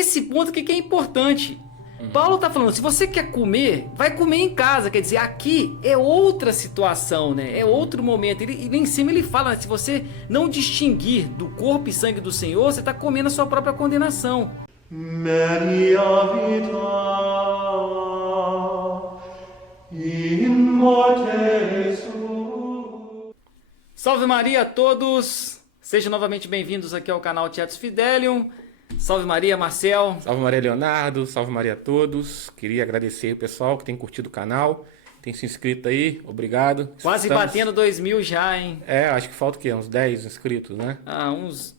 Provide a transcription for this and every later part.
esse ponto que é importante. Paulo está falando, se você quer comer, vai comer em casa. Quer dizer, aqui é outra situação, né? É outro momento. E em cima ele fala, né? Se você não distinguir do corpo e sangue do Senhor, você está comendo a sua própria condenação. Maria vita in morte suo. Salve Maria a todos! Sejam novamente bem-vindos aqui ao canal Tietos Fidelium. Salve Maria, Marcel. Salve Maria Leonardo, salve Maria a todos. Queria agradecer o pessoal que tem curtido o canal, tem se inscrito aí, obrigado. Quase batendo 2.000 já, hein? Acho que falta o quê? Uns 10 inscritos, né?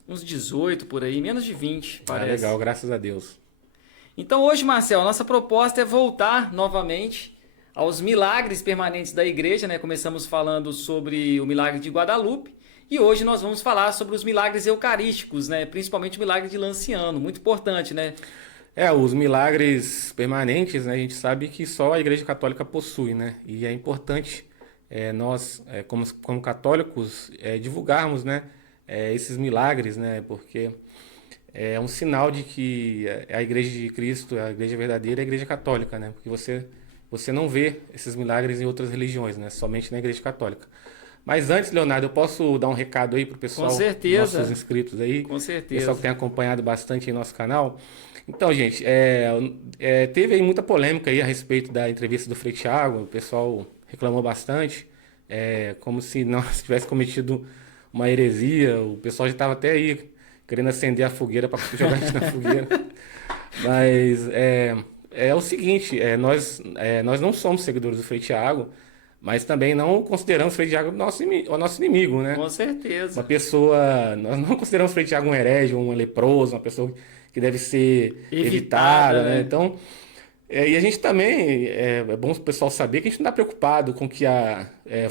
Uns 18 por aí, menos de 20, parece. Legal, graças a Deus. Então hoje, Marcel, a nossa proposta é voltar novamente aos milagres permanentes da igreja, né? Começamos falando sobre o milagre de Guadalupe. E hoje nós vamos falar sobre os milagres eucarísticos, né? Principalmente o milagre de Lanciano, muito importante, né? Os milagres permanentes, né? A gente sabe que só a Igreja Católica possui, né? E é importante nós, como católicos, divulgarmos, né? Esses milagres, né? Porque é um sinal de que a Igreja de Cristo, a Igreja verdadeira, é a Igreja Católica, né? Porque você não vê esses milagres em outras religiões, né? Somente na Igreja Católica. Mas antes, Leonardo, eu posso dar um recado aí pro pessoal, com certeza, nossos inscritos aí, com certeza, pessoal que tem acompanhado bastante em nosso canal. Então, gente, teve aí muita polêmica aí a respeito da entrevista do Frei Thiago, o pessoal reclamou bastante, como se nós tivéssemos cometido uma heresia, o pessoal já estava até aí querendo acender a fogueira para jogar a gente na fogueira. Mas é o seguinte, nós não somos seguidores do Frei Thiago, mas também não consideramos o Frei Thiago o nosso inimigo, né? Com certeza. Nós não consideramos o Frei Thiago um herege, um leproso, uma pessoa que deve ser evitada, né? Então, e a gente também, é bom o pessoal saber que a gente não está preocupado com o que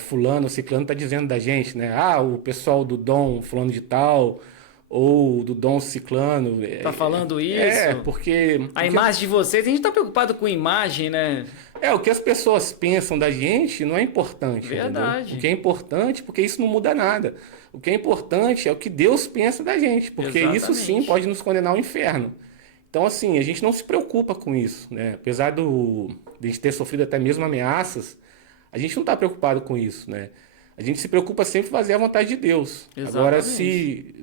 fulano, ciclano está dizendo da gente, né? O pessoal do dom fulano de tal, ou do dom ciclano. Tá falando isso? Porque a imagem de vocês, a gente está preocupado com imagem, né? O que as pessoas pensam da gente não é importante. Verdade. Entendeu? O que é importante, porque isso não muda nada. O que é importante é o que Deus pensa da gente, porque Exatamente. Isso sim pode nos condenar ao inferno. Então, assim, a gente não se preocupa com isso, né? Apesar de a gente ter sofrido até mesmo ameaças, a gente não está preocupado com isso, né? A gente se preocupa sempre em fazer a vontade de Deus. Exatamente. Agora, se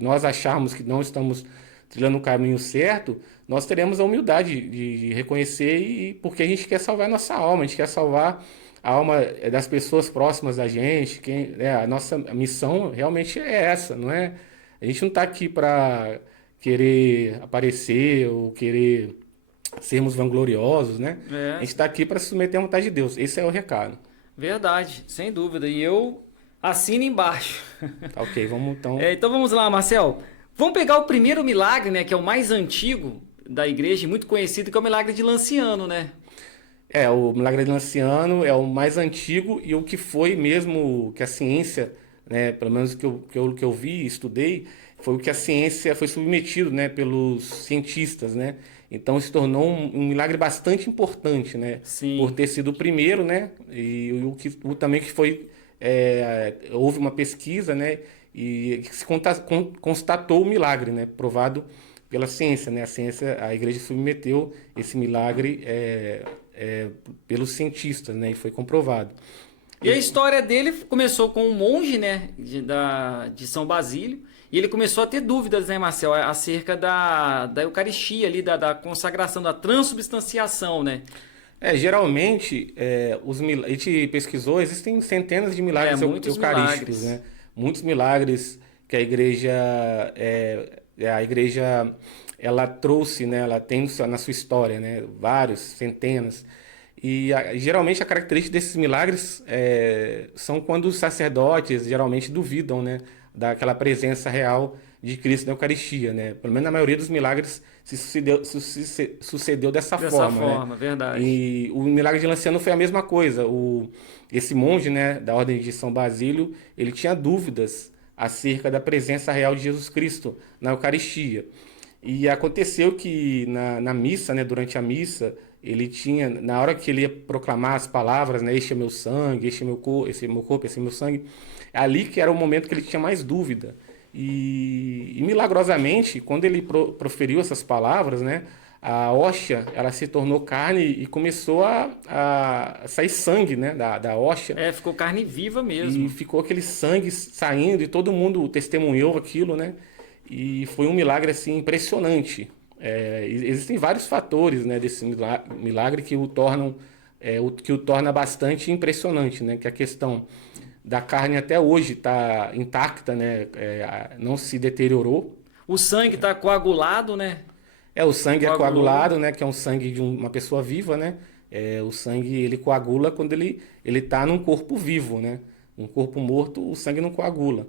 nós acharmos que não estamos trilhando o caminho certo, nós teremos a humildade de reconhecer, porque a gente quer salvar a nossa alma, a gente quer salvar a alma das pessoas próximas da gente. A nossa missão realmente é essa, não é? A gente não está aqui para querer aparecer ou querer sermos vangloriosos, né? A gente está aqui para se submeter à vontade de Deus. Esse é o recado. Verdade, sem dúvida. E eu assino embaixo. Tá, ok, vamos então. Então vamos lá, Marcel. Vamos pegar o primeiro milagre, né? Que é o mais antigo da igreja, muito conhecido, que é o milagre de Lanciano, né? O milagre de Lanciano é o mais antigo e o que foi mesmo que a ciência, né? Pelo menos que eu vi, estudei, foi o que a ciência foi submetido, né? Pelos cientistas, né? Então se tornou um milagre bastante importante, né? Sim. Por ter sido o primeiro, né? E também que foi houve uma pesquisa, né? E se constatou o milagre, né? Provado pela ciência, né? A igreja submeteu esse milagre pelos cientistas, né? E foi comprovado. E a história dele começou com um monge, né? De São Basílio. E ele começou a ter dúvidas, né, Marcel? Acerca da Eucaristia ali, da consagração, da transubstanciação, né? Geralmente, a gente pesquisou, existem centenas de milagres eucarísticos, né? Muitos milagres que a igreja ela trouxe, né? Ela tem na sua história, né? Vários, centenas. E geralmente a característica desses milagres são quando os sacerdotes geralmente duvidam, né? Daquela presença real de Cristo na Eucaristia, né? Pelo menos na maioria dos milagres se sucedeu dessa forma, né? Verdade. E o milagre de Lanciano foi a mesma coisa. Esse monge, né, da Ordem de São Basílio, ele tinha dúvidas acerca da presença real de Jesus Cristo na Eucaristia. E aconteceu que na missa, né, durante a missa, ele tinha, na hora que ele ia proclamar as palavras, né, este é meu sangue, esse é meu corpo, esse é meu sangue, ali que era o momento que ele tinha mais dúvida. E milagrosamente, quando ele proferiu essas palavras, né, a hóstia, ela se tornou carne e começou a sair sangue, né, da hóstia. Ficou carne viva E mesmo. ficou aquele sangue saindo e todo mundo testemunhou aquilo, né? E foi um milagre assim impressionante. Existem vários fatores, né, desse milagre que o tornam, que o torna bastante impressionante, né? Que a questão da carne até hoje está intacta, né? Não se deteriorou. O sangue tá coagulado, né? O sangue é Coagulou. coagulado, né? Que é um sangue de uma pessoa viva, né? O sangue ele coagula quando ele está num corpo vivo, né? Um corpo morto, o sangue não coagula.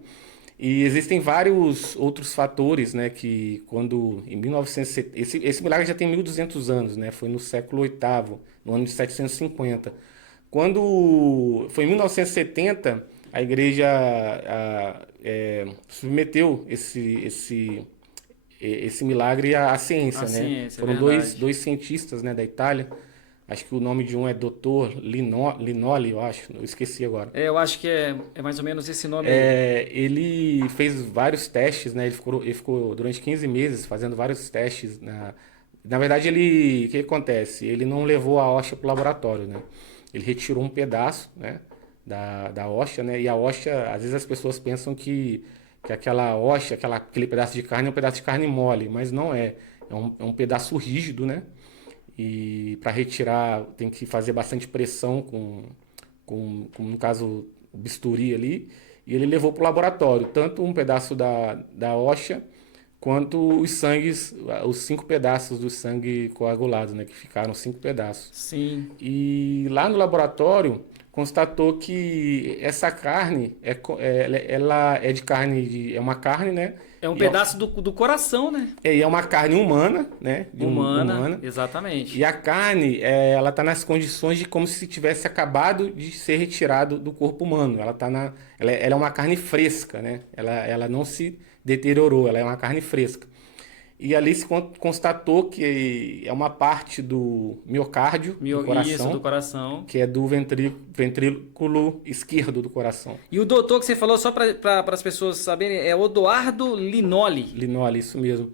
E existem vários outros fatores, né? Que quando em 1970, esse milagre já tem 1200 anos, né? Foi no século VIII, no ano de 750. Quando foi em 1970, a igreja submeteu esse milagre à ciência, A né? ciência, é Foram verdade. dois cientistas, né, da Itália. Acho que o nome de um é Dr. Linoli, eu acho. Eu esqueci agora. Eu acho que é mais ou menos esse nome aí. Ele fez vários testes, né? Ele ficou durante 15 meses fazendo vários testes. Na verdade, o que acontece? Ele não levou a hóstia para o laboratório, né? Ele retirou um pedaço, né, da hóstia, né? E a hóstia, às vezes as pessoas pensam que aquela hóstia, aquele pedaço de carne é um pedaço de carne mole, mas não é. É um pedaço rígido, né? E para retirar tem que fazer bastante pressão com, no caso, o bisturi ali. E ele levou para o laboratório, tanto um pedaço da hóstia, quanto os 5 pedaços do sangue coagulado, né? Que ficaram 5 pedaços. Sim. E lá no laboratório constatou que essa carne ela é de carne, é uma carne, né? É um E pedaço do coração, né? é uma carne humana, né? Humana, Humana. exatamente. E a carne, ela está nas condições de como se tivesse acabado de ser retirado do corpo humano. Ela é uma carne fresca, né? Ela não se deteriorou, ela é uma carne fresca. E ali se constatou que é uma parte do miocárdio, do Isso, do coração, coração. que é do ventrículo esquerdo do coração. E o doutor que você falou, só para as pessoas saberem, é Odoardo Linoli. Linole, isso mesmo.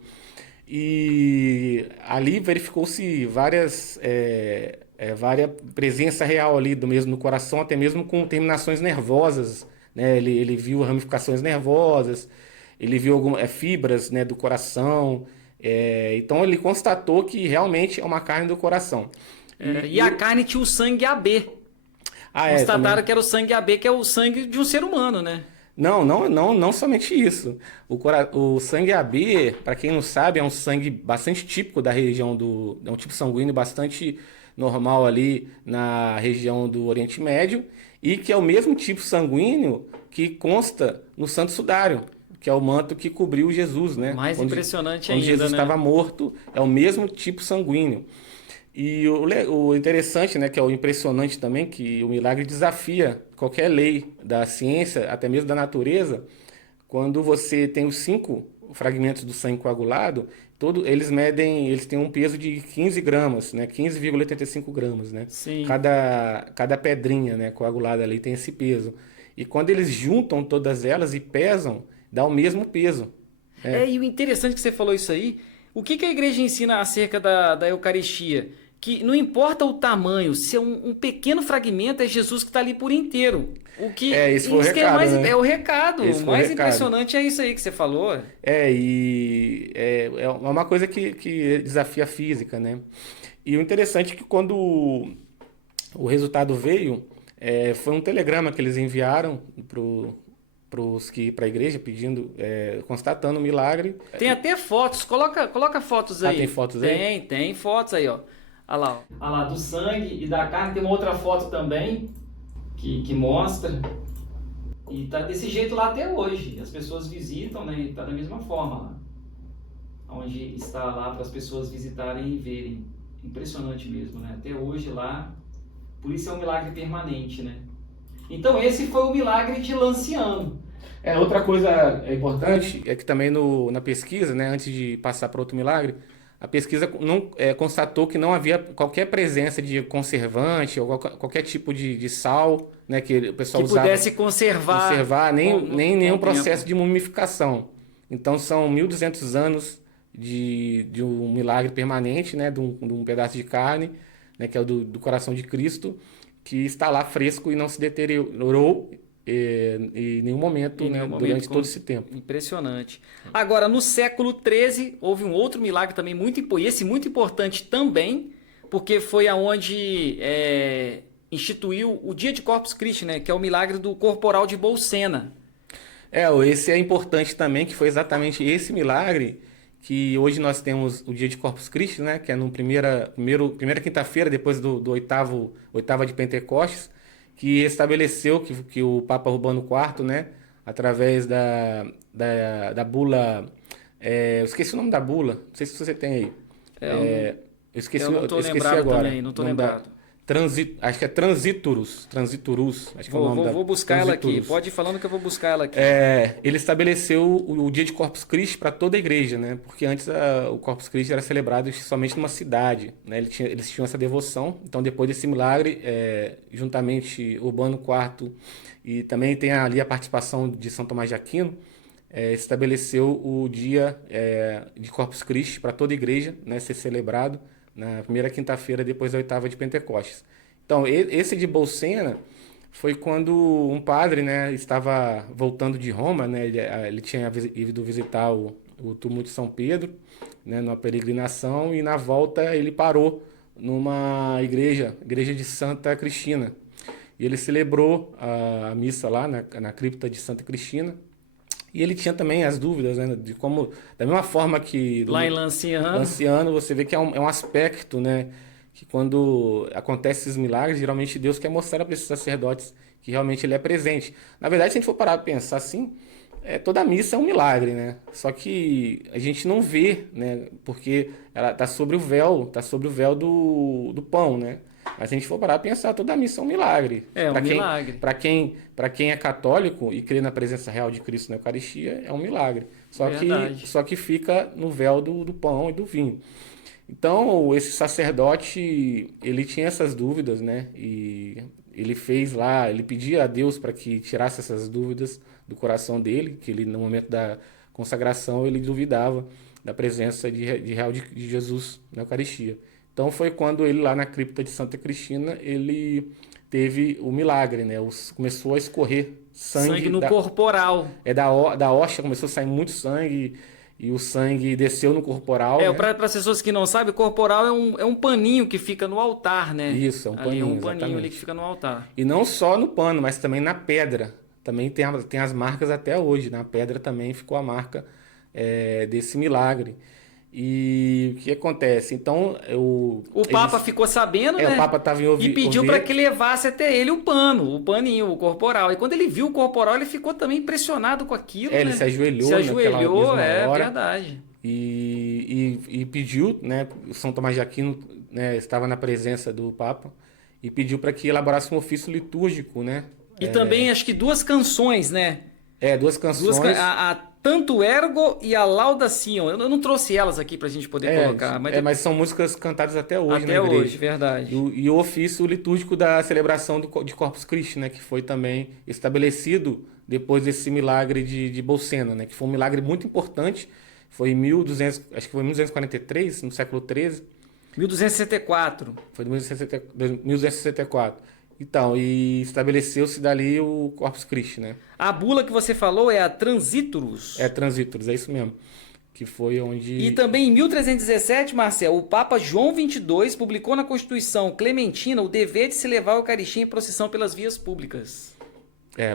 E ali verificou-se várias presença real ali do mesmo no coração, até mesmo com terminações nervosas, né? Ele viu ramificações nervosas, ele viu algumas fibras, né, do coração. Então ele constatou que realmente é uma carne do coração. E a carne tinha o sangue AB. Constataram também. que era o sangue AB, que é o sangue de um ser humano, né? Não somente isso. O sangue AB, para quem não sabe, é um sangue bastante típico da região é um tipo sanguíneo bastante normal ali na região do Oriente Médio e que é o mesmo tipo sanguíneo que consta no Santo Sudário, que é o manto que cobriu Jesus, né? Mais impressionante quando ainda, Jesus né? estava morto, é o mesmo tipo sanguíneo. E o interessante, né, que é o impressionante também, que o milagre desafia qualquer lei da ciência, até mesmo da natureza, quando você tem os 5 fragmentos do sangue coagulado, eles têm um peso de 15 gramas, né, 15,85 gramas, né? Sim. Cada pedrinha, né, coagulada ali tem esse peso. E quando eles juntam todas elas e pesam, dá o mesmo peso. E o interessante que você falou isso aí, o que a igreja ensina acerca da Eucaristia? Que não importa o tamanho, se é um pequeno fragmento, é Jesus que está ali por inteiro. Esse foi o isso que é recado, mais, né? é o recado. Esse O foi o mais recado. impressionante é isso aí que você falou. É uma coisa que desafia a física, né? E o interessante é que quando o resultado veio, foi um telegrama que eles enviaram para a igreja pedindo, constatando o milagre. Tem até fotos, coloca fotos aí. Tem fotos aí? Tem fotos aí, ó. Olha lá, ó. Olha lá, do sangue e da carne. Tem uma outra foto também que mostra. E tá desse jeito lá até hoje. As pessoas visitam, né? E tá da mesma forma lá. Onde está lá para as pessoas visitarem e verem. Impressionante mesmo, né? Até hoje lá. Por isso é um milagre permanente, né? Então esse foi o milagre de Lanciano. Outra coisa importante é que também na pesquisa, né, antes de passar para outro milagre, a pesquisa constatou que não havia qualquer presença de conservante ou qualquer tipo de sal, né, que o pessoal Que usava pudesse conservar nem nenhum com o processo tempo. de mumificação. Então são 1.200 anos de um milagre permanente, né, de um pedaço de carne, né, que é o do coração de Cristo, que está lá fresco e não se deteriorou em nenhum momento, Em né, nenhum momento, durante todo esse tempo. impressionante. Agora, no século XIII, houve um outro milagre também muito importante também, porque foi aonde instituiu o dia de Corpus Christi, né, que é o milagre do corporal de Bolsena. Esse é importante também, que foi exatamente esse milagre que hoje nós temos o dia de Corpus Christi, né, que é no primeira quinta-feira depois do oitava de Pentecostes, que estabeleceu que o Papa Urbano IV, né, através da bula, eu esqueci o nome da bula, não sei se você tem aí. Eu esqueci, eu não tô esqueci lembrado agora. também, não tô O nome lembrado. Acho que é Transiturus, acho que é o nome Vou buscar ela aqui. Transiturus. Pode ir falando que eu vou buscar ela aqui. Ele estabeleceu o dia de Corpus Christi para toda a igreja, né? Porque antes o Corpus Christi era celebrado somente numa cidade, né? Eles tinham essa devoção. Então, depois desse milagre, juntamente Urbano IV e também tem ali a participação de São Tomás de Aquino, estabeleceu o dia de Corpus Christi para toda a igreja, né? Ser celebrado na primeira quinta-feira depois da oitava de Pentecostes. Então, esse de Bolsena foi quando um padre, né, estava voltando de Roma, né, ele tinha ido visitar o túmulo de São Pedro, né, numa peregrinação, e na volta ele parou numa igreja de Santa Cristina. E ele celebrou a missa lá na cripta de Santa Cristina. E ele tinha também as dúvidas, né, de como, da mesma forma que Lá em Lanciano, você vê que é um aspecto, né, que quando acontecem esses milagres, geralmente Deus quer mostrar para esses sacerdotes que realmente ele é presente. Na verdade, se a gente for parar para pensar assim, toda missa é um milagre, né? Só que a gente não vê, né, porque ela está sobre o véu, do pão, né? Mas se a gente for parar para pensar, toda missa é um milagre. Milagre. Para quem é católico e crê na presença real de Cristo na Eucaristia, é um milagre. Só que fica no véu do pão e do vinho. Então, esse sacerdote, ele tinha essas dúvidas, né? E ele fez lá, ele pedia a Deus para que tirasse essas dúvidas do coração dele, que ele, no momento da consagração, ele duvidava da presença real de Jesus na Eucaristia. Então, foi quando ele, lá na cripta de Santa Cristina, ele teve o milagre, né? Começou a escorrer sangue no corporal. Da hóstia começou a sair muito sangue. E o sangue desceu no corporal. Né? Para as pessoas que não sabem, o corporal é um paninho que fica no altar, né? Isso, é um paninho. É um paninho ali que fica no altar. E não só no pano, mas também na pedra. Também tem as marcas até hoje. Na pedra também ficou a marca desse milagre. E o que acontece? Então, o Papa ficou sabendo, né? O Papa estava em e pediu para que levasse até ele o paninho, o corporal. E quando ele viu o corporal, ele ficou também impressionado com aquilo, né? Ele se ajoelhou, Verdade. E pediu, né? São Tomás de Aquino, né, estava na presença do Papa e pediu para que elaborasse um ofício litúrgico, né? E também acho que 2 canções, né? 2 canções. Tanto Ergo e a Laudacion. Eu não trouxe elas aqui pra gente poder colocar. Mas são músicas cantadas até hoje, até hoje, verdade. E o ofício litúrgico da celebração de Corpus Christi, né, que foi também estabelecido depois desse milagre de Bolsena, né, que foi um milagre muito importante. Foi em 1243, no século XIII. 1264. Foi em 1264. Então, e estabeleceu-se dali o Corpus Christi, né? A bula que você falou é a Transiturus. Transiturus, é isso mesmo. Que foi onde... E também em 1317, Marcel, o Papa João XXII publicou na Constituição Clementina o dever de se levar a Eucaristia em procissão pelas vias públicas.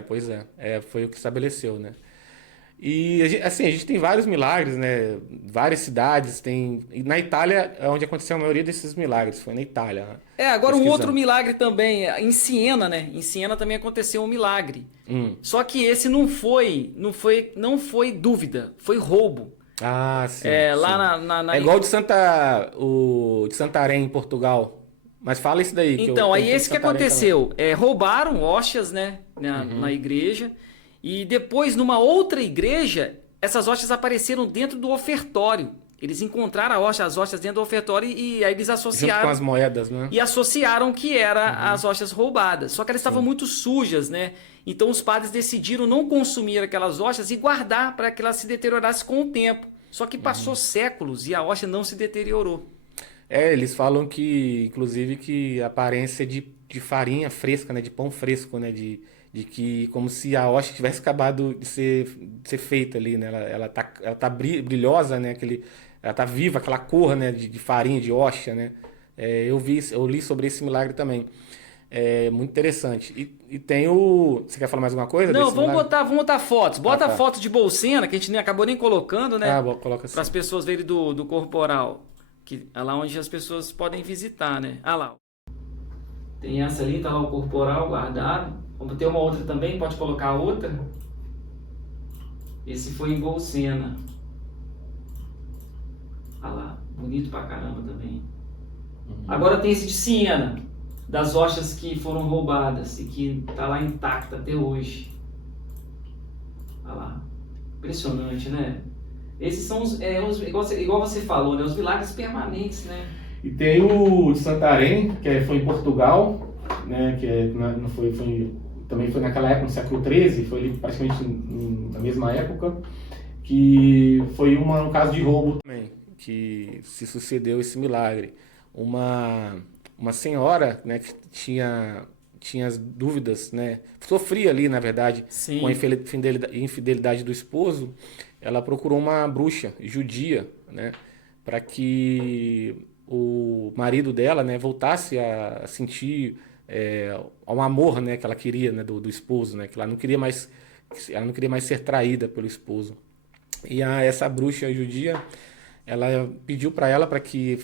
Pois é. Foi o que estabeleceu, né? E, assim, a gente tem vários milagres, né? Várias cidades, E na Itália é onde aconteceu a maioria desses milagres, foi na Itália. Né? Agora um outro milagre também, em Siena, né? Em Siena também aconteceu um milagre. Só que esse não foi dúvida, foi roubo. Ah, sim. Lá sim. na É igual o de Santarém, em Portugal. Mas fala isso daí. Então, aí esse que aconteceu. Roubaram hóstias, né? Na igreja. E depois, numa outra igreja, essas hóstias apareceram dentro do ofertório. Eles encontraram as hostias dentro do ofertório e aí eles Junto com associaram as moedas, né? e associaram que era as hostias roubadas. Só que elas estavam muito sujas, né? Então os padres decidiram não consumir aquelas hostias e guardar para que elas se deteriorassem com o tempo. Só que passou séculos e a hóstia não se deteriorou. Eles falam que, inclusive, que a aparência de farinha fresca, né? De pão fresco, né? De que como se a hóstia tivesse acabado de ser feita ali, né? Ela tá brilhosa, né? Ela tá viva, aquela cor, né? De farinha, de hóstia, né? Eu li sobre esse milagre também. É muito interessante. E tem o... Você quer falar mais alguma coisa Não, desse milagre? vamos botar fotos. Bota Tá. foto de bolsena, que a gente nem acabou nem colocando, né? Coloca Para as assim. pessoas verem do corporal. Que é lá onde as pessoas podem visitar, né? Ah lá. Tem essa ali, tá lá o corporal guardado. Vamos ter uma outra também, pode colocar a outra. Esse foi em Bolsena. Ah lá, bonito pra caramba também. Agora tem esse de Siena, das hostias que foram roubadas e que tá lá intacta até hoje. Ah lá, impressionante, né? Esses são igual você falou, né? Os milagres permanentes, né? E tem o de Santarém, foi em Portugal, né? Também foi naquela época, no século XIII, foi ali praticamente na mesma época, que foi um caso de roubo também, que se sucedeu esse milagre. Uma senhora, né, que tinha as dúvidas, né, sofria ali, na verdade, Sim. com a infidelidade do esposo. Ela procurou uma bruxa judia, né, para que o marido dela, né, voltasse a sentir um amor, né, que ela queria, né, do esposo, né, que ela não queria mais ser traída pelo esposo. E essa bruxa judia, ela pediu para ela para que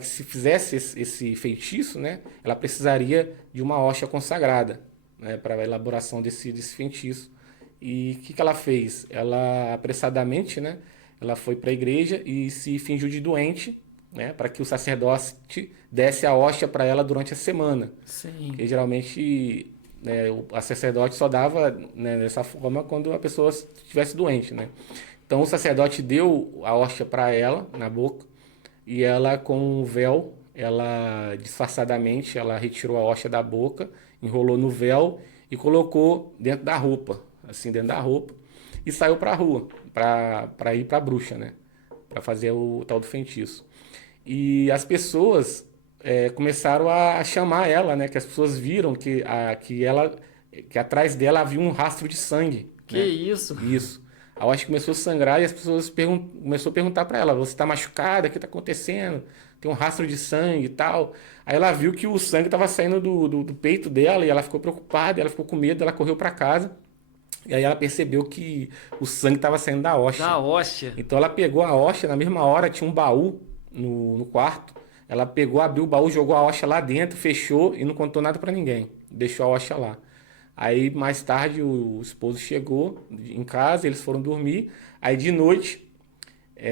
se fizesse esse feitiço, né, ela precisaria de uma hóstia consagrada, né, para a elaboração desse feitiço. E o que ela fez? Ela apressadamente, né, ela foi para a igreja e se fingiu de doente, né, para que o sacerdote desse a hóstia para ela durante a semana. Sim. Porque geralmente, né, o sacerdote só dava, né, dessa forma quando a pessoa estivesse doente, né? Então o sacerdote deu a hóstia para ela na boca e ela, com o véu, ela disfarçadamente ela retirou a hóstia da boca, enrolou no véu e colocou dentro da roupa, assim, dentro da roupa, e saiu para a rua para ir para a bruxa, né? Para fazer o tal do feitiço. E as pessoas começaram a chamar ela, né? Que as pessoas viram que atrás dela havia um rastro de sangue. Que né? isso? Isso. A hóstia começou a sangrar e as pessoas começaram a perguntar para ela: você está machucada? O que está acontecendo? Tem um rastro de sangue e tal. Aí ela viu que o sangue estava saindo do peito dela e ela ficou preocupada, ela ficou com medo, ela correu para casa. E aí ela percebeu que o sangue estava saindo da hóstia. Da hóstia. Então ela pegou a hóstia, na mesma hora tinha um baú no quarto. Ela pegou, abriu o baú, jogou a hóstia lá dentro, fechou e não contou nada para ninguém. Deixou a hóstia lá. Aí mais tarde o esposo chegou em casa, eles foram dormir. Aí de noite,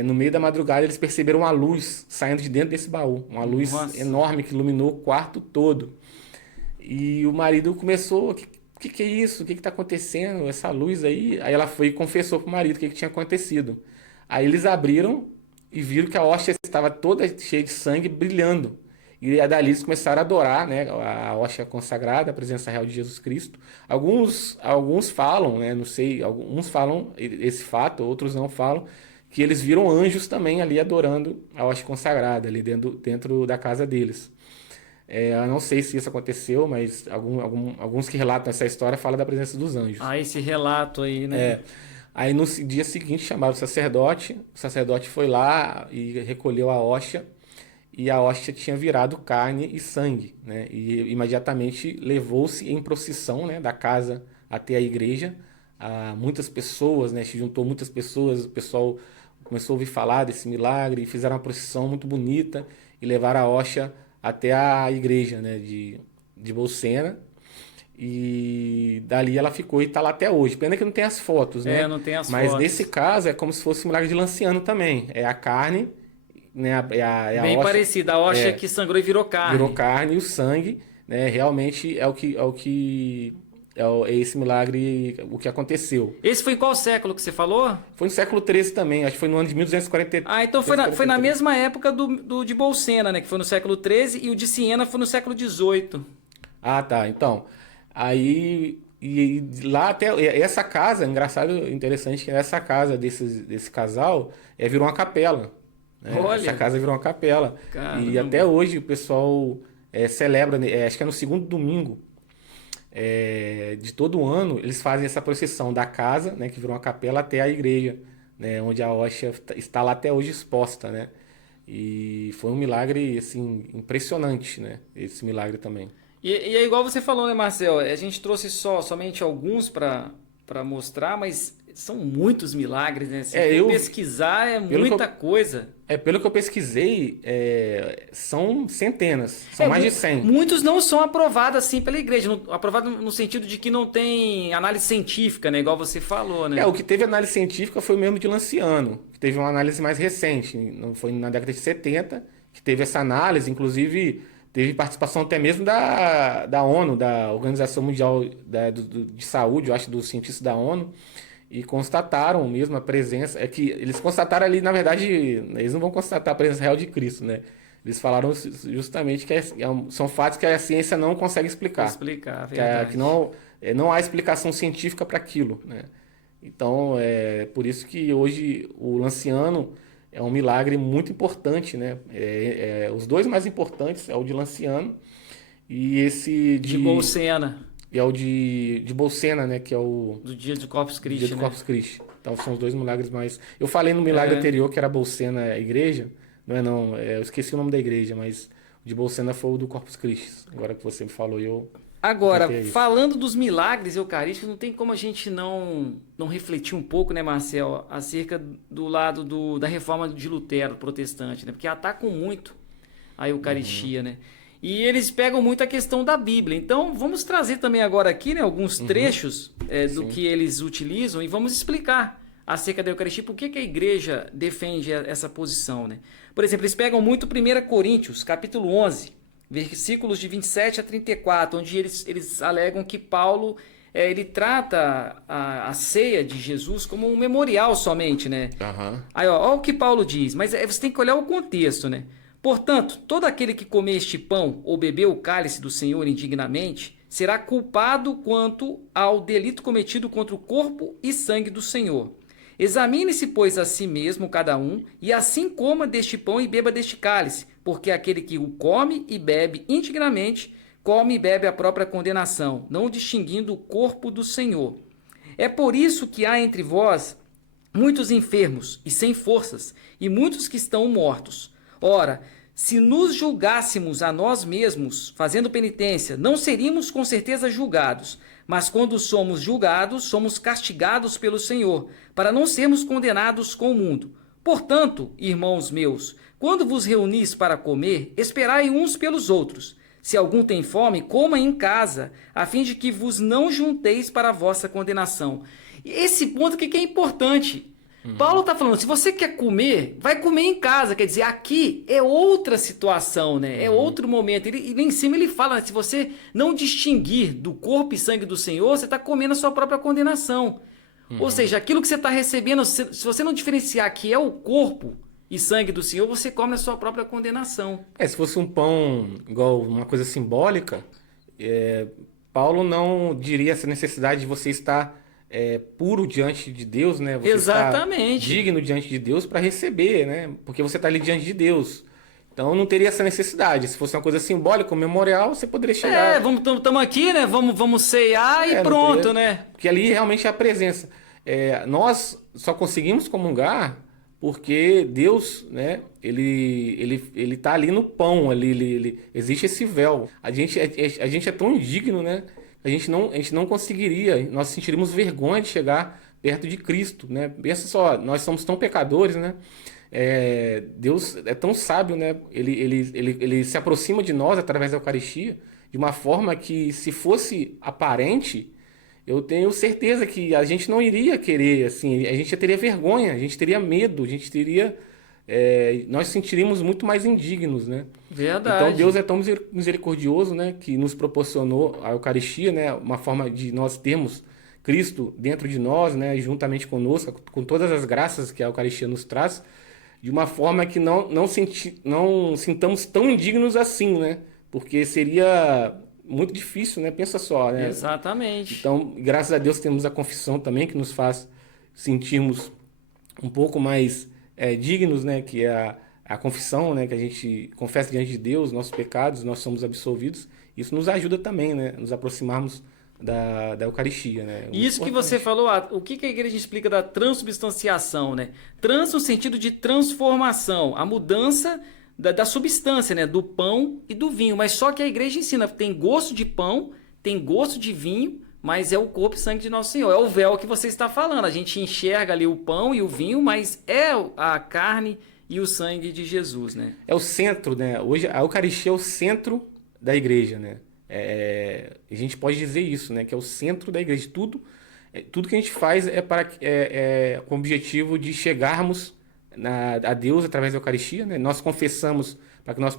no meio da madrugada, eles perceberam uma luz saindo de dentro desse baú. Uma luz enorme que iluminou o quarto todo. E o marido começou: o que é isso? O que está acontecendo? Essa luz aí? Aí ela foi e confessou pro marido o que tinha acontecido. Aí eles abriram e viram que a hóstia estava toda cheia de sangue, brilhando. E dali eles começaram a adorar, né, a hóstia consagrada, a presença real de Jesus Cristo. Alguns falam, né, não sei, alguns falam esse fato, outros não falam, que eles viram anjos também ali adorando a hóstia consagrada, ali dentro da casa deles. Eu não sei se isso aconteceu, mas alguns que relatam essa história falam da presença dos anjos. Ah, esse relato aí, né? Aí no dia seguinte chamaram o sacerdote foi lá e recolheu a hóstia, e a hóstia tinha virado carne e sangue, né? E imediatamente levou-se em procissão, né, da casa até a igreja. Muitas pessoas, né, se juntou muitas pessoas, o pessoal começou a ouvir falar desse milagre, fizeram uma procissão muito bonita e levaram a hóstia até a igreja, né, de Bolsena. E dali ela ficou e está lá até hoje. Pena que não tem as fotos, né? Não tem as Mas fotos. nesse caso é como se fosse o milagre de Lanciano também. É a carne, né? Bem hóstia, parecida. A hóstia que sangrou e virou carne. virou carne, e o sangue, né? Realmente é o que é esse milagre, o que aconteceu. Esse foi em qual século que você falou? Foi no século XIII também, acho que foi no ano de 1240. Ah, então foi na mesma época do de Bolsena, né? Que foi no século XIII, e o de Siena foi no século XVIII. Ah, tá. Então, aí e lá até essa casa, engraçado, interessante que essa casa desse casal virou uma capela, né? Olha. Essa casa virou uma capela. E Caramba. até hoje o pessoal celebra, né, acho que é no segundo domingo de todo ano, eles fazem essa procissão da casa, né, que virou uma capela, até a igreja, né, onde a hóstia está lá até hoje exposta, né? E foi um milagre assim impressionante, né? Esse milagre também. E é igual você falou, né, Marcel? A gente trouxe somente alguns para mostrar, mas são muitos milagres, né? Se for pesquisar, é muita coisa. Pelo que eu pesquisei, são centenas, são mais de 100. Muitos não são aprovados assim pela igreja, aprovado no sentido de que não tem análise científica, né? Igual você falou, né? O que teve análise científica foi o mesmo de Lanciano, que teve uma análise mais recente, não foi na década de 70, que teve essa análise, inclusive teve participação até mesmo da ONU, da Organização Mundial de Saúde, eu acho, dos cientistas da ONU, e constataram mesmo a presença. É que eles constataram ali, na verdade, eles não vão constatar a presença real de Cristo, né? Eles falaram justamente que são fatos que a ciência não consegue explicar. Verdade. Que não há explicação científica para aquilo, né? Então, é por isso que hoje o Lanciano é um milagre muito importante, né? Os dois mais importantes é o de Lanciano e esse de Bolsena. E é o de Bolsena, né? Que é o do dia do Corpus Christi, dia do Corpus Christi. Então são os dois milagres mais... Eu falei no milagre anterior que era Bolsena a igreja. Não. Eu esqueci o nome da igreja, mas o de Bolsena foi o do Corpus Christi. Agora que você me falou, Agora, falando dos milagres eucarísticos, não tem como a gente não refletir um pouco, né, Marcel, acerca do lado da reforma de Lutero, protestante, né? Porque atacam muito a Eucaristia, né? E eles pegam muito a questão da Bíblia. Então, vamos trazer também agora aqui, né, alguns trechos do que eles utilizam e vamos explicar acerca da Eucaristia, por que a igreja defende essa posição, né? Por exemplo, eles pegam muito 1 Coríntios, capítulo 11, versículos de 27 a 34, onde eles alegam que Paulo ele trata a ceia de Jesus como um memorial somente, né? Aí, ó o que Paulo diz, mas você tem que olhar o contexto, né? Portanto, todo aquele que comer este pão ou beber o cálice do Senhor indignamente será culpado quanto ao delito cometido contra o corpo e sangue do Senhor. Examine-se, pois, a si mesmo cada um, e assim coma deste pão e beba deste cálice, porque aquele que o come e bebe indignamente, come e bebe a própria condenação, não distinguindo o corpo do Senhor. É por isso que há entre vós muitos enfermos e sem forças, e muitos que estão mortos. Ora, se nos julgássemos a nós mesmos, fazendo penitência, não seríamos com certeza julgados, mas quando somos julgados, somos castigados pelo Senhor, para não sermos condenados com o mundo. Portanto, irmãos meus, quando vos reunis para comer, esperai uns pelos outros. Se algum tem fome, coma em casa, a fim de que vos não junteis para a vossa condenação. E esse ponto que é importante. Paulo está falando, se você quer comer, vai comer em casa. Quer dizer, aqui é outra situação, né? É outro momento. E em cima ele fala, né? Se você não distinguir do corpo e sangue do Senhor, você está comendo a sua própria condenação. Ou seja, aquilo que você está recebendo, se você não diferenciar que é o corpo e sangue do Senhor, você come a sua própria condenação. Se fosse um pão igual uma coisa simbólica, Paulo não diria essa necessidade de você estar puro diante de Deus, né? Você Exatamente. Está digno diante de Deus para receber, né? Porque você está ali diante de Deus. Então não teria essa necessidade. Se fosse uma coisa simbólica, um memorial, você poderia chegar. Estamos aqui, né? Vamos ceiar e pronto, né? Porque ali realmente é a presença. Nós só conseguimos comungar porque Deus, né? Ele tá ali no pão, ali existe esse véu. A gente é tão indigno, né? A gente não conseguiria, nós sentiríamos vergonha de chegar perto de Cristo, né? Pensa só, nós somos tão pecadores, né? Deus é tão sábio, né? Ele se aproxima de nós através da Eucaristia de uma forma que, se fosse aparente, eu tenho certeza que a gente não iria querer, assim, a gente teria vergonha, a gente teria medo, a gente teria nós sentiríamos muito mais indignos, né? Verdade. Então Deus é tão misericordioso, né, que nos proporcionou a Eucaristia, né, uma forma de nós termos Cristo dentro de nós, né, juntamente conosco, com todas as graças que a Eucaristia nos traz, de uma forma que não sintamos tão indignos assim, né? Porque seria muito difícil, né? Pensa só, né? Exatamente. Então, graças a Deus temos a confissão também que nos faz sentirmos um pouco mais dignos, né? Que é a confissão, né? Que a gente confessa diante de Deus nossos pecados, nós somos absolvidos. Isso nos ajuda também, né? Nos aproximarmos da Eucaristia, né? Muito Isso que você importante. falou, o que que a igreja explica da transubstanciação, né? Trans no sentido de transformação, a mudança da substância, né? Do pão e do vinho. Mas só que a igreja ensina, tem gosto de pão, tem gosto de vinho, mas é o corpo e sangue de Nosso Senhor. É o véu que você está falando. A gente enxerga ali o pão e o vinho, mas é a carne e o sangue de Jesus, né? É o centro, né? Hoje a Eucaristia é o centro da igreja, né? A gente pode dizer isso, né? Que é o centro da igreja. Tudo que a gente faz com o objetivo de chegarmos a Deus através da Eucaristia, né? Nós confessamos para que nós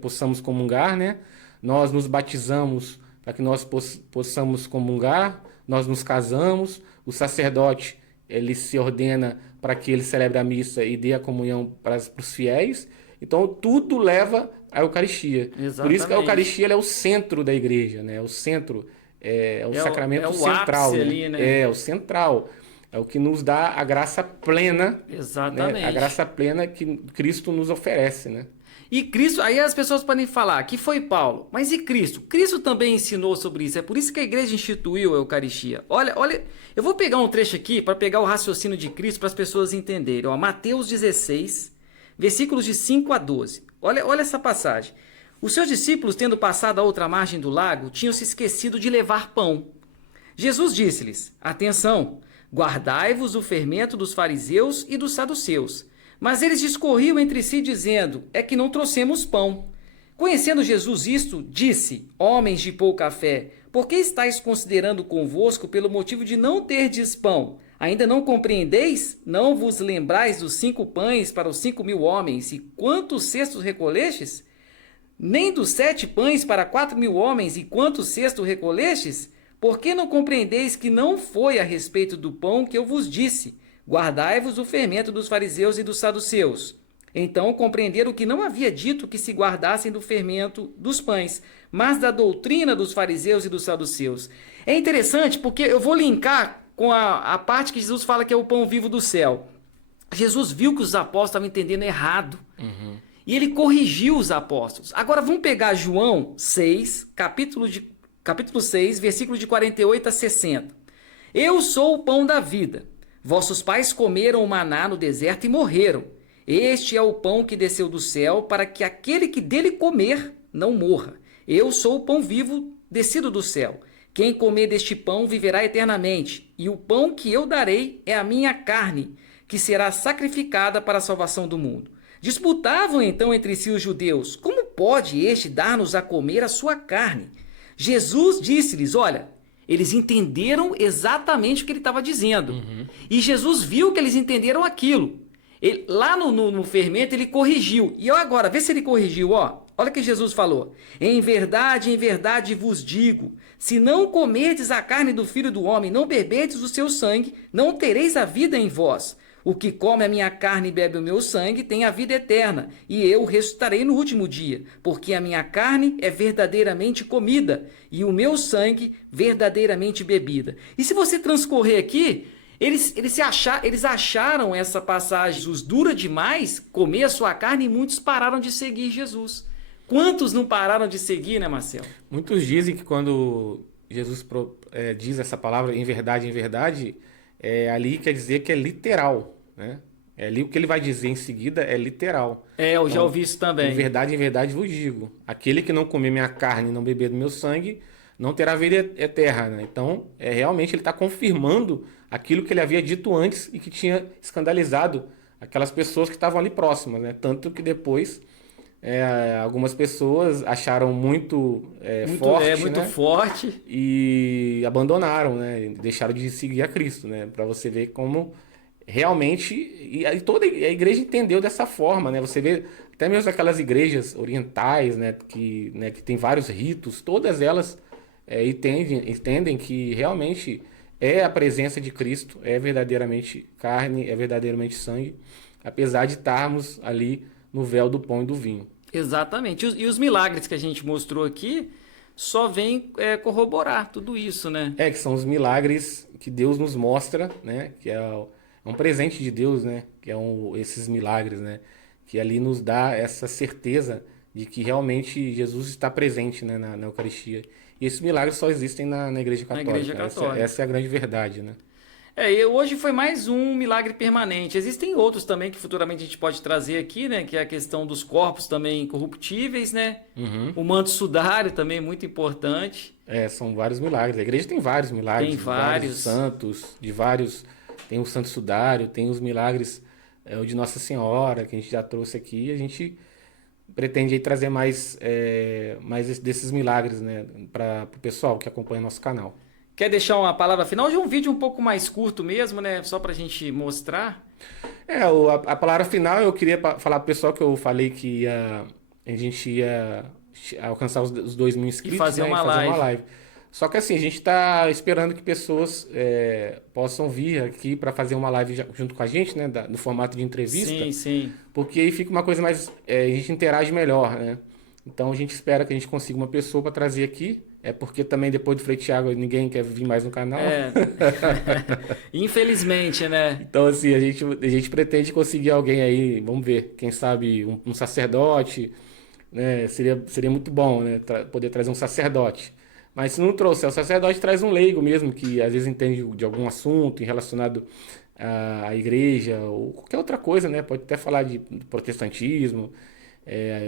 possamos comungar, né? Nós nos batizamos para que nós possamos comungar. Nós nos casamos. O sacerdote ele se ordena para que ele celebre a missa e dê a comunhão para os fiéis. Então, tudo leva à Eucaristia. Por isso que a Exatamente. Eucaristia ela é o centro da igreja, né? O centro, o sacramento É o central, ápice né? ali, né? É o central. É o que nos dá a graça plena, né? A Exatamente. graça plena que Cristo nos oferece, né? E Cristo, aí as pessoas podem falar que foi Paulo, mas e Cristo? Cristo também ensinou sobre isso. É por isso que a igreja instituiu a Eucaristia. Olha, eu vou pegar um trecho aqui para pegar o raciocínio de Cristo para as pessoas entenderem. Ó, Mateus 16, versículos de 5 a 12. Olha essa passagem. Os seus discípulos, tendo passado a outra margem do lago, tinham se esquecido de levar pão. Jesus disse-lhes: Atenção, guardai-vos o fermento dos fariseus e dos saduceus. Mas eles discorriam entre si, dizendo: É que não trouxemos pão. Conhecendo Jesus isto, disse: Homens de pouca fé, por que estáis considerando convosco pelo motivo de não terdes pão? Ainda não compreendeis? Não vos lembrais dos 5 pães para os 5.000 homens, e quantos cestos recolhestes? Nem dos 7 pães para 4.000 homens, e quantos cestos recolhestes? Por que não compreendeis que não foi a respeito do pão que eu vos disse? Guardai-vos o fermento dos fariseus e dos saduceus. Então compreenderam que não havia dito que se guardassem do fermento dos pães, mas da doutrina dos fariseus e dos saduceus. É interessante porque eu vou linkar com a parte que Jesus fala que é o pão vivo do céu. Jesus viu que os apóstolos estavam entendendo errado. E ele corrigiu os apóstolos. Agora vamos pegar João 6, capítulo 6, versículo de 48 a 60. Eu sou o pão da vida. Vossos pais comeram o maná no deserto e morreram. Este é o pão que desceu do céu, para que aquele que dele comer não morra. Eu sou o pão vivo descido do céu. Quem comer deste pão viverá eternamente, e o pão que eu darei é a minha carne, que será sacrificada para a salvação do mundo. Disputavam então entre si os judeus: Como pode este dar-nos a comer a sua carne? Jesus disse-lhes: Olha, eles entenderam exatamente o que ele estava dizendo. E Jesus viu que eles entenderam aquilo. Lá no fermento ele corrigiu. E agora, vê se ele corrigiu, ó. Olha o que Jesus falou: em verdade vos digo, se não comerdes a carne do Filho do Homem, não beberdes o seu sangue, não tereis a vida em vós. O que come a minha carne e bebe o meu sangue tem a vida eterna, e eu ressuscitarei no último dia, porque a minha carne é verdadeiramente comida, e o meu sangue verdadeiramente bebida. E se você transcorrer aqui, eles acharam essa passagem, Jesus dura demais comer a sua carne, e muitos pararam de seguir Jesus. Quantos não pararam de seguir, né, Marcelo? Muitos dizem que quando Jesus diz essa palavra, em verdade, ali quer dizer que é literal, né? Ali o que ele vai dizer em seguida é literal. Eu já Então, ouvi isso também. em verdade vos digo, aquele que não comer minha carne e não beber do meu sangue, não terá vida eterna, né? Então, realmente ele está confirmando aquilo que ele havia dito antes e que tinha escandalizado aquelas pessoas que estavam ali próximas, né? Tanto que depois algumas pessoas acharam muito forte, muito né? forte. E abandonaram, né? Deixaram de seguir a Cristo, né? Para você ver como realmente, e toda a igreja entendeu dessa forma, né? Você vê até mesmo aquelas igrejas orientais, né, que tem vários ritos, todas elas entendem que realmente é a presença de Cristo, é verdadeiramente carne, é verdadeiramente sangue, apesar de estarmos ali no véu do pão e do vinho. Exatamente. E os milagres que a gente mostrou aqui só vêm corroborar tudo isso, né? Que são os milagres que Deus nos mostra, né? Que é um presente de Deus, né? Que é esses milagres, né? Que ali nos dá essa certeza de que realmente Jesus está presente, né? Na Eucaristia. E esses milagres só existem na Igreja Católica. Na Igreja Católica. Essa é a grande verdade, né? E hoje foi mais um milagre permanente. Existem outros também que futuramente a gente pode trazer aqui, né? Que é a questão dos corpos também incorruptíveis, né? Uhum. O manto sudário também é muito importante. São vários milagres. A igreja tem vários milagres. Tem vários santos, tem o Santo Sudário, tem os milagres o de Nossa Senhora, que a gente já trouxe aqui. E a gente pretende aí trazer mais desses milagres, né? Para o pessoal que acompanha nosso canal. Quer deixar uma palavra final de um vídeo um pouco mais curto mesmo, né? Só pra gente mostrar. A palavra final eu queria falar pro pessoal que eu falei que a gente ia alcançar os 2.000 inscritos, E fazer, né? uma live. Só que assim, a gente está esperando que pessoas possam vir aqui para fazer uma live junto com a gente, né? No formato de entrevista. Sim, sim. Porque aí fica uma coisa mais... a gente interage melhor, né? Então a gente espera que a gente consiga uma pessoa para trazer aqui. Porque também depois do Frei Thiago ninguém quer vir mais no canal. Infelizmente, né? Então assim, a gente pretende conseguir alguém aí, vamos ver, quem sabe um sacerdote, né? Seria muito bom, né? Poder trazer um sacerdote. Mas se não trouxer o sacerdote, traz um leigo mesmo, que às vezes entende de algum assunto relacionado à igreja ou qualquer outra coisa, né? Pode até falar de protestantismo.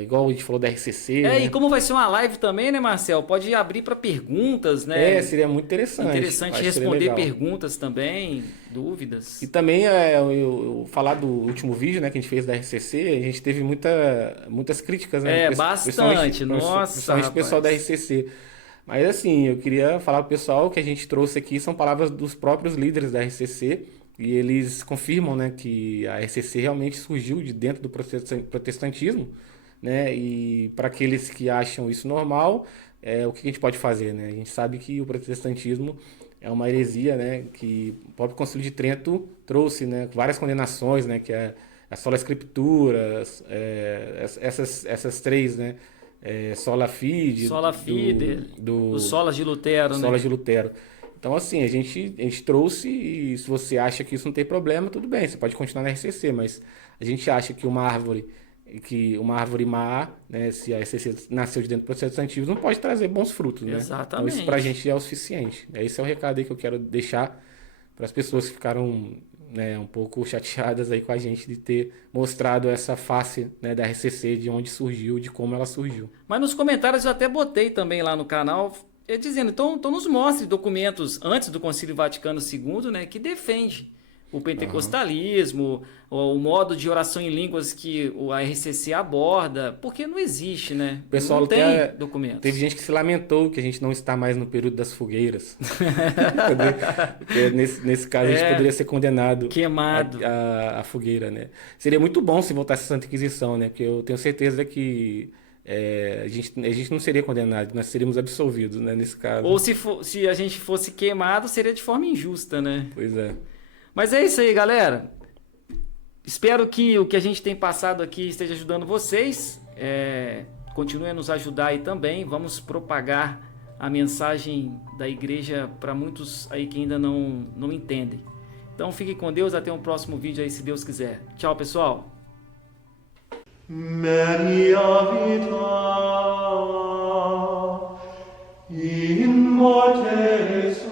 Igual a gente falou da RCC. Né? E como vai ser uma live também, né, Marcel? Pode abrir para perguntas, né? Seria muito interessante. Interessante responder perguntas também, dúvidas. E também, eu falar do último vídeo, né, que a gente fez da RCC, a gente teve muitas críticas, né? Bastante. Nossa, principalmente o pessoal da RCC. Mas assim, eu queria falar pro pessoal que a gente trouxe aqui são palavras dos próprios líderes da RCC. E eles confirmam, né, que a RCC realmente surgiu de dentro do protestantismo, né? E para aqueles que acham isso normal, o que a gente pode fazer, né? A gente sabe que o protestantismo é uma heresia, né? Que o próprio Concílio de Trento trouxe, né? Várias condenações, né? Que é a sola scriptura, essas três, né? Sola fide, os solas de Lutero, solas de Lutero. Então, assim, a gente trouxe, e se você acha que isso não tem problema, tudo bem, você pode continuar na RCC, mas a gente acha que uma árvore má, né, se a RCC nasceu de dentro do protestantismo, não pode trazer bons frutos, né? Exatamente. Então, isso pra gente é o suficiente. Esse é o recado aí que eu quero deixar para as pessoas que ficaram, né, um pouco chateadas aí com a gente de ter mostrado essa face, né, da RCC, de onde surgiu, de como ela surgiu. Mas nos comentários eu até botei também lá no canal... dizendo, então nos mostre documentos antes do Concílio Vaticano II, né, que defende o pentecostalismo, o modo de oração em línguas que a RCC aborda, porque não existe, né? O pessoal não tem documentos. Teve gente que se lamentou que a gente não está mais no período das fogueiras. nesse caso, a gente poderia ser condenado. Queimado. A fogueira, né? Seria muito bom se voltasse a Santa Inquisição, né? Porque eu tenho certeza que a gente não seria condenado, nós seríamos absolvidos, né, nesse caso. Ou se a gente fosse queimado, seria de forma injusta, né? Pois é. Mas é isso aí, galera. Espero que o que a gente tem passado aqui esteja ajudando vocês. Continuem a nos ajudar aí também. Vamos propagar a mensagem da igreja para muitos aí que ainda não entendem. Então fique com Deus, até um próximo vídeo aí, se Deus quiser. Tchau, pessoal. Maria vita in morte